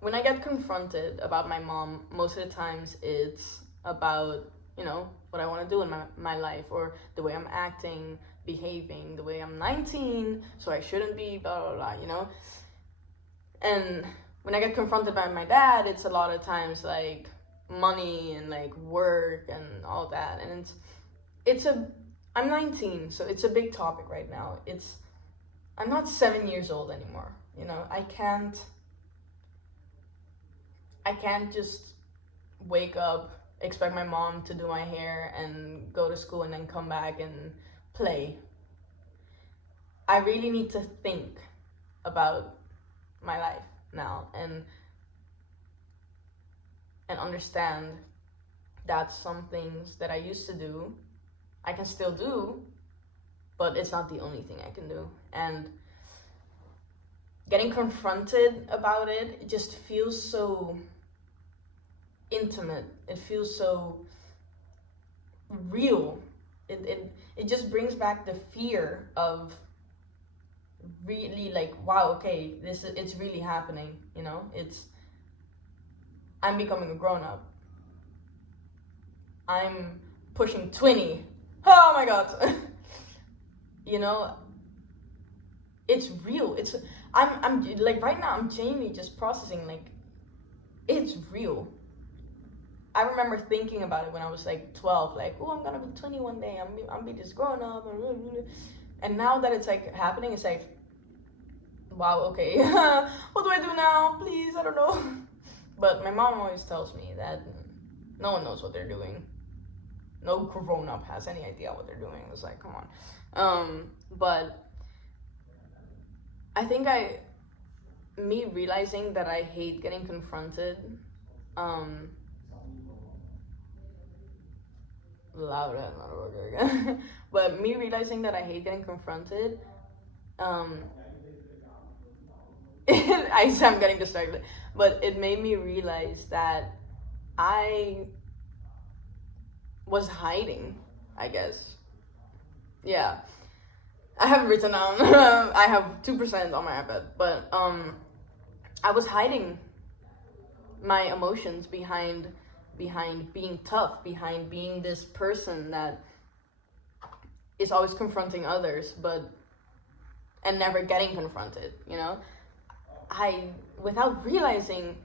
when I get confronted about my mom, most of the times it's about, you know, what I want to do in my life, or the way I'm acting, behaving, the way I'm 19, so I shouldn't be, blah, blah, blah, you know? And when I get confronted by my dad, it's a lot of times, like, money and, like, work and all that. And I'm 19, so it's a big topic right now. I'm not 7 years old anymore, you know? I can't just wake up, expect my mom to do my hair and go to school and then come back and play. I really need to think about my life now and understand that some things that I used to do, I can still do, but it's not the only thing I can do. And getting confronted about it just feels so intimate. It feels so real. It just brings back the fear of really, like, wow, okay, it's really happening, you know? I'm becoming a grown-up. I'm pushing 20. Oh my god. You know, it's real. I'm like right now I'm genuinely just processing like it's real. I remember thinking about it when I was like 12, like, oh, I'm gonna be 20 one day. I'm be just growing up, and now that it's like happening, it's like, wow, okay, what do I do now? Please, I don't know. But my mom always tells me that no one knows what they're doing. No grown up has any idea what they're doing. It's like, come on. But I think me realizing that I hate getting confronted, louder, not working again. But me realizing that I hate getting confronted, I'm getting distracted. But it made me realize that I was hiding, I guess. Yeah. I have written down. I have 2% on my iPad, but I was hiding my emotions behind being tough, behind being this person that is always confronting others, and never getting confronted. You know, without realizing,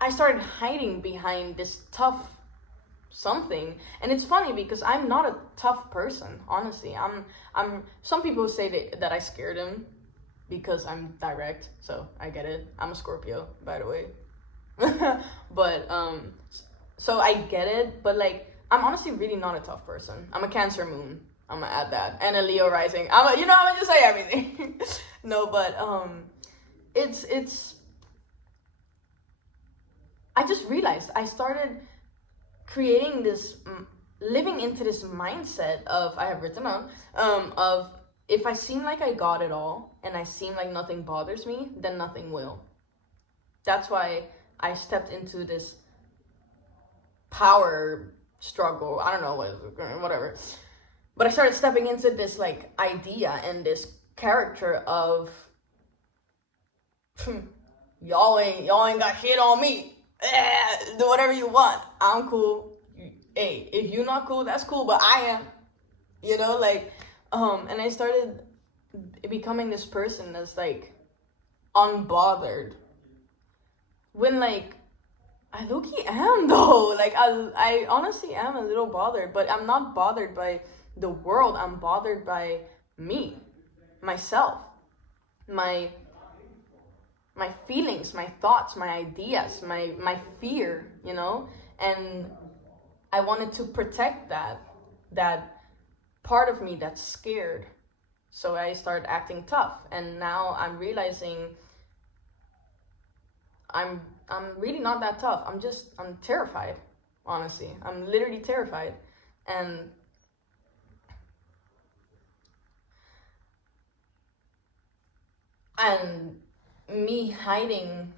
I started hiding behind this tough something. And it's funny because I'm not a tough person, honestly. I'm some people say that I scared him because I'm direct, so I get it. I'm a Scorpio, by the way. But so I get it, but like I'm honestly really not a tough person. I'm a Cancer moon. I'm gonna add that. And a Leo rising. I'm gonna just say everything. No, but it's I just realized I started creating this, living into this mindset of, I have written down, of if I seem like I got it all and I seem like nothing bothers me, then nothing will. That's why I stepped into this power struggle. I don't know whatever. But I started stepping into this like idea and this character of y'all ain't got shit on me. Do whatever you want. I'm cool. Hey, if you're not cool, that's cool, but I am. You know, like, and I started becoming this person that's like unbothered. When like I low-key am though. Like I honestly am a little bothered, but I'm not bothered by the world. I'm bothered by me, myself, my feelings, my thoughts, my ideas, my fear, you know? And I wanted to protect that part of me that's scared. So I started acting tough, and now I'm realizing I'm really not that tough. I'm terrified, honestly. I'm literally terrified. And me hiding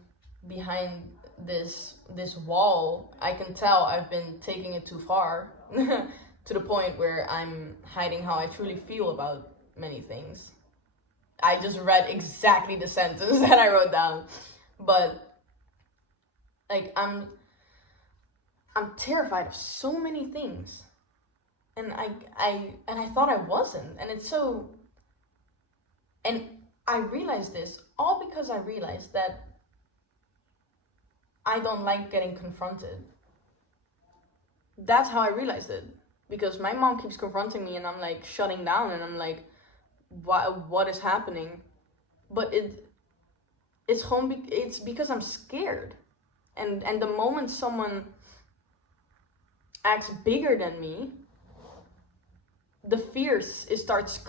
behind this wall, I can tell I've been taking it too far to the point where I'm hiding how I truly feel about many things. I just read exactly the sentence that I wrote down. But like I'm terrified of so many things. And I thought I wasn't. And it's so, and I realized this all because I realized that I don't like getting confronted. That's how I realized it. Because my mom keeps confronting me and I'm like shutting down and I'm like, what is happening? But it's because I'm scared. And the moment someone acts bigger than me, the fear starts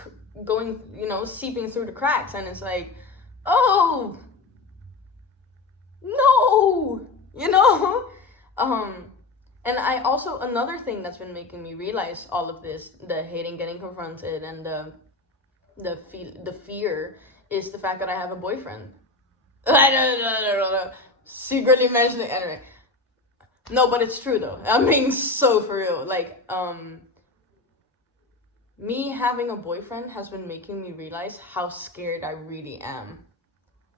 going, seeping through the cracks, and it's like, oh no, and I also, another thing that's been making me realize all of this, the hating getting confronted and the fear, is the fact that I have a boyfriend. I don't know. Secretly mentioning, anyway. No, but it's true though. I'm being so for real. Like, me having a boyfriend has been making me realize how scared I really am.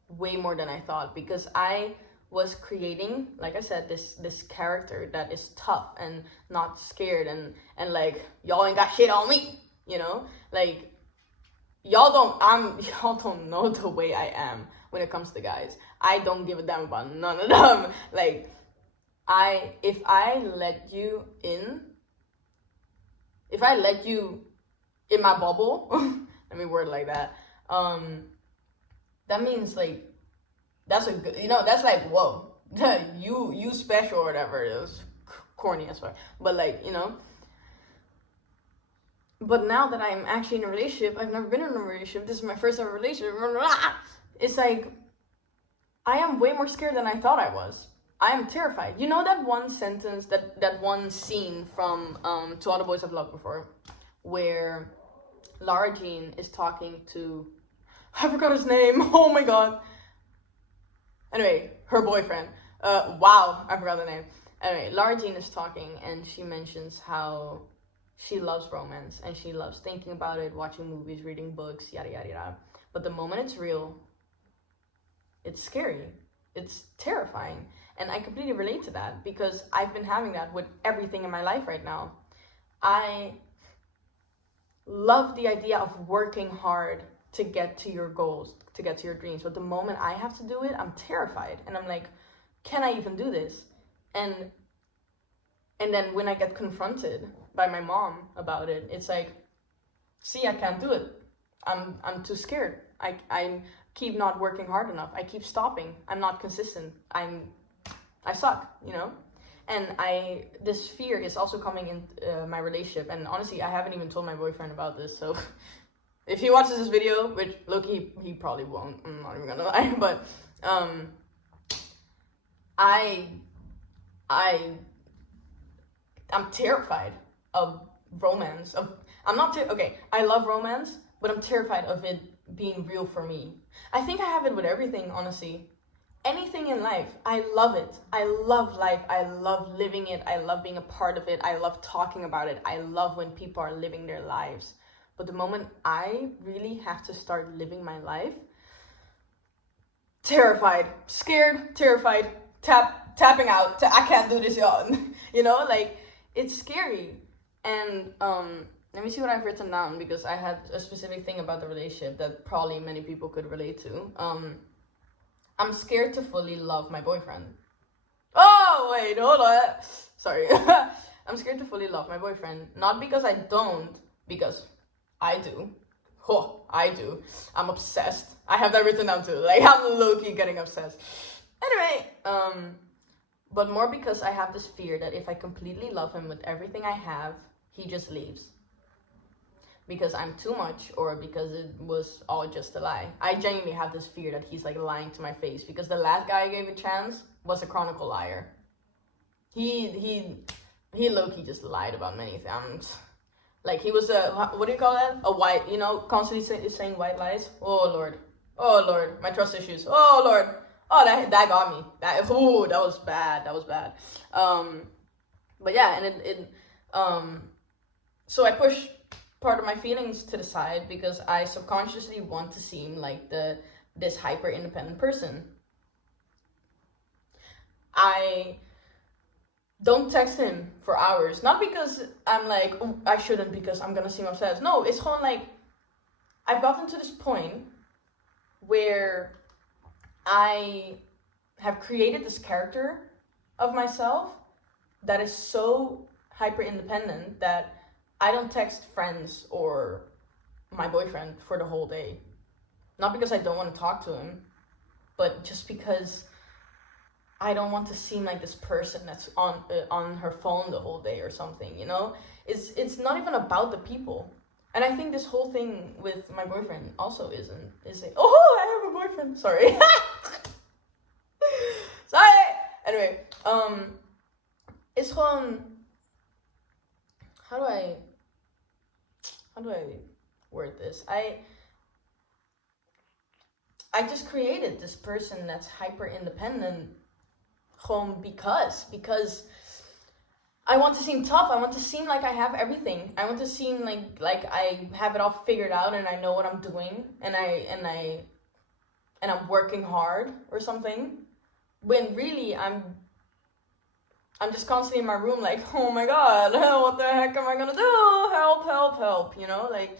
Way more than I thought, because I was creating, like I said, this character that is tough and not scared, and like, y'all ain't got shit on me, you know? Like, y'all don't know the way I am when it comes to guys. I don't give a damn about none of them. Like, if I let you in my bubble, let me word it like that. That means like, that's a good, that's like, whoa, you special or whatever. It was corny as fuck, but like, But now that I'm actually in a relationship, I've never been in a relationship. This is my first ever relationship. It's like, I am way more scared than I thought I was. I am terrified. You know that one sentence, that one scene from To All the Boys I've Loved Before, where Lara Jean is talking to, I forgot his name. Oh my god. Anyway, her boyfriend. Wow, I forgot the name. Anyway, Lara Jean is talking, and she mentions how she loves romance and she loves thinking about it, watching movies, reading books, yada yada yada. But the moment it's real, it's scary. It's terrifying. And I completely relate to that because I've been having that with everything in my life right now. I love the idea of working hard to get to your goals, to get to your dreams. But the moment I have to do it, I'm terrified. And I'm like, can I even do this? And then when I get confronted by my mom about it, it's like, see, I can't do it. I'm too scared. I keep not working hard enough. I keep stopping. I'm not consistent. I suck, And this fear is also coming in my relationship. And honestly, I haven't even told my boyfriend about this. So if he watches this video, which look, he probably won't. I'm not even gonna lie. But I'm terrified of romance. I love romance, but I'm terrified of it being real for me. I think I have it with everything, honestly. Anything in life, I love it. I love life. I love living it. I love being a part of it. I love talking about it. I love when people are living their lives. But the moment I really have to start living my life, terrified, scared, terrified, tapping out. I can't do this, y'all. Like, it's scary. And let me see what I've written down, because I had a specific thing about the relationship that probably many people could relate to. I'm scared to fully love my boyfriend. Oh, wait, hold on. Sorry. I'm scared to fully love my boyfriend. Not because I don't, because I do. Oh, I do. I'm obsessed. I have that written down too. Like, I'm low-key getting obsessed. Anyway, but more because I have this fear that if I completely love him with everything I have, he just leaves. Because I'm too much, or because it was all just a lie. I genuinely have this fear that he's like lying to my face, because the last guy I gave a chance was a chronicle liar. He low-key just lied about many things. Like, he was what do you call that? A white, constantly saying white lies. Oh Lord, my trust issues. Oh Lord, oh that got me. That was bad. But yeah, and so I push part of my feelings to the side because I subconsciously want to seem like this hyper independent person. I don't text him for hours, not because I'm like, oh, I shouldn't because I'm gonna seem obsessed. No, it's gewoon like, I've gotten to this point where I have created this character of myself that is so hyper independent that I don't text friends or my boyfriend for the whole day. Not because I don't want to talk to him, but just because I don't want to seem like this person that's on her phone the whole day or something, It's not even about the people. And I think this whole thing with my boyfriend also is like, oh, I have a boyfriend. Sorry. Sorry. Anyway, it's gewoon, how do I word this? I just created this person that's hyper independent gewoon because I want to seem tough. I want to seem like I have everything. I want to seem like I have it all figured out and I know what I'm doing and I'm working hard or something. when really I'm just constantly in my room like, oh my god, what the heck am I gonna do? Help, help, help, you know? Like,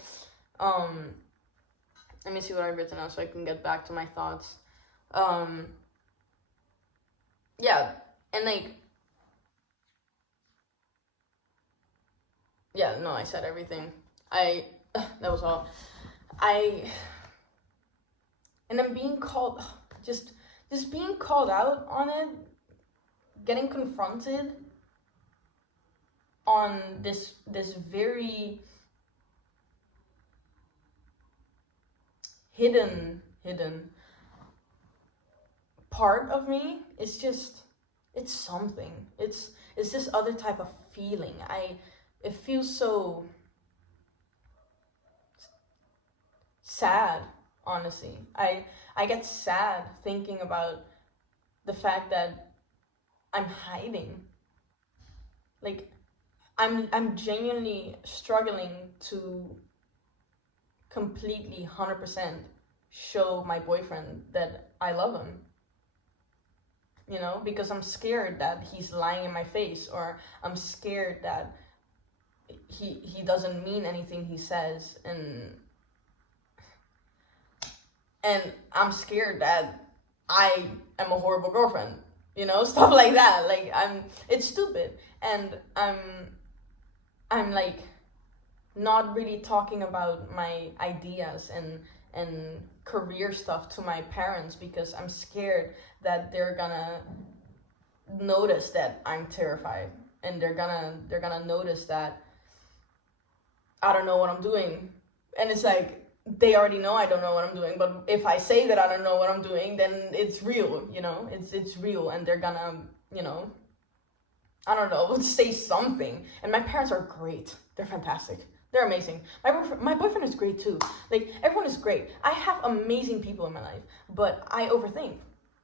let me see what I've written now so I can get back to my thoughts. Yeah, and like, yeah, no, I said everything. That was all. I, and then being called, just being called out on it, getting confronted on this very hidden part of me is just, it's something. It's this other type of feeling. It feels so sad, honestly. I get sad thinking about the fact that I'm hiding. Like, I'm genuinely struggling to completely 100% show my boyfriend that I love him. You know, because I'm scared that he's lying in my face, or I'm scared that he doesn't mean anything he says, and I'm scared that I am a horrible girlfriend, you know, stuff like that. Like, it's stupid, and I'm like not really talking about my ideas and career stuff to my parents because I'm scared that they're gonna notice that I'm terrified, and they're gonna notice that I don't know what I'm doing. And it's like, they already know I don't know what I'm doing, but if I say that I don't know what I'm doing, then it's real, you know? It's real, and they're gonna, you know, I don't know, say something. And my parents are great. They're fantastic. They're amazing. My boyfriend is great too. Like, everyone is great. I have amazing people in my life, but I overthink.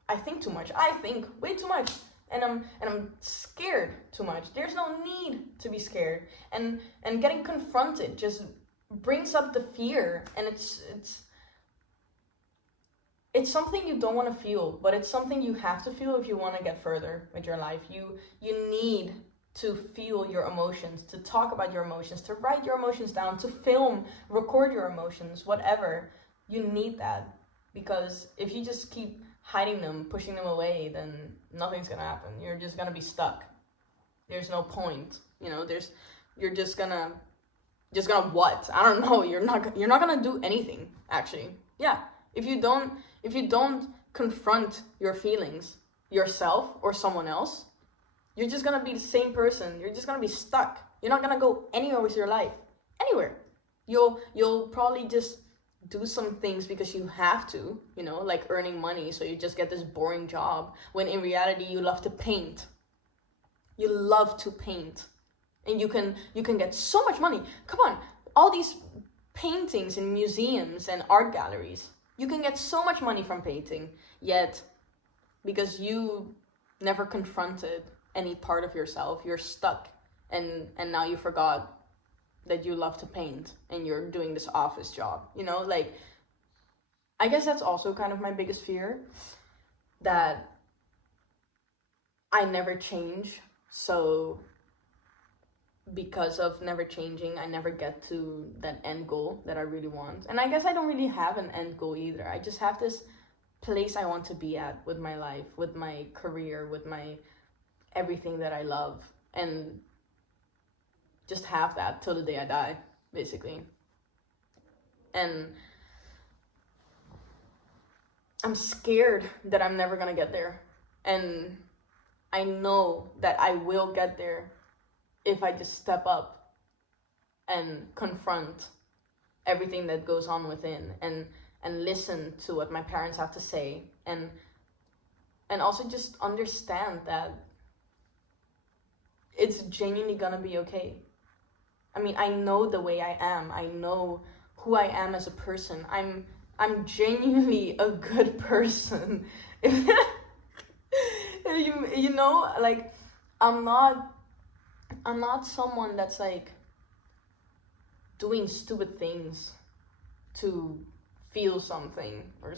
I think too much. I think way too much. And I'm scared too much. There's no need to be scared. And getting confronted just brings up the fear, and it's something you don't want to feel, but it's something you have to feel if you want to get further with your life. You need to feel your emotions, to talk about your emotions, to write your emotions down, to film, record your emotions, whatever. You need that, because if you just keep hiding them, pushing them away, then nothing's gonna happen. You're just gonna be stuck. There's no point, you know. You're just gonna what? I don't know. You're not gonna do anything, actually. Yeah, if you don't confront your feelings yourself or someone else, you're just gonna be the same person. You're just gonna be stuck. You're not gonna go anywhere with your life. Anywhere. You'll probably just do some things because you have to, you know, like earning money, so you just get this boring job, when in reality you love to paint. You love to paint. And you can get so much money. Come on, all these paintings in museums and art galleries, you can get so much money from painting. Yet, because you never confronted any part of yourself, you're stuck, and now you forgot that you love to paint, and you're doing this office job, you know. Like, I guess that's also kind of my biggest fear, that I never change. So because of never changing, I never get to that end goal that I really want. And I guess I don't really have an end goal either. I just have this place I want to be at with my life, with my career, with my everything that I love, and just have that till the day I die, basically. And I'm scared that I'm never gonna get there. And I know that I will get there if I just step up and confront everything that goes on within, and listen to what my parents have to say, and also just understand that it's genuinely gonna be okay. I mean, I know the way I am. I know who I am as a person. I'm genuinely a good person. You know, like, I'm not someone that's like doing stupid things to feel something, or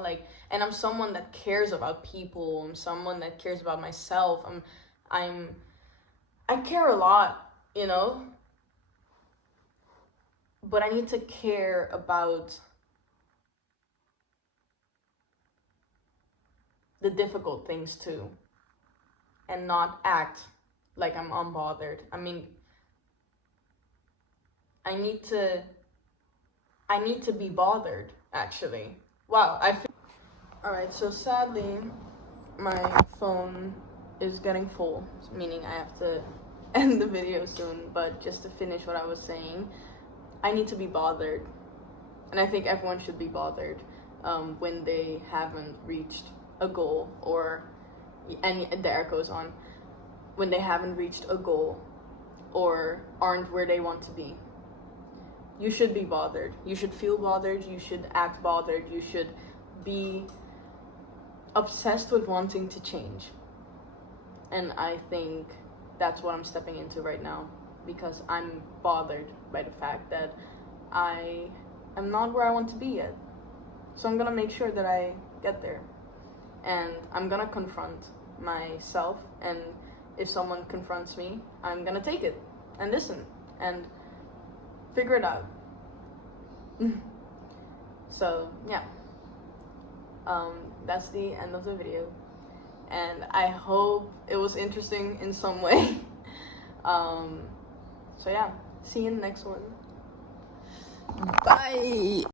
like, and I'm someone that cares about people. I'm someone that cares about myself. I care a lot, but I need to care about the difficult things too, and not act like I'm unbothered. I mean, I need to be bothered, actually. Wow, Alright, so sadly, my phone is getting full, meaning I have to end the video soon, but just to finish what I was saying, I need to be bothered. And I think everyone should be bothered when they haven't reached a goal, and the air goes on, when they haven't reached a goal or aren't where they want to be. You should be bothered. You should feel bothered. You should act bothered. You should be obsessed with wanting to change. And I think that's what I'm stepping into right now, because I'm bothered by the fact that I am not where I want to be yet. So I'm gonna make sure that I get there. And I'm gonna confront myself, and if someone confronts me, I'm gonna take it and listen and figure it out. So yeah, that's the end of the video, and I hope it was interesting in some way. So yeah, see you in the next one. Bye.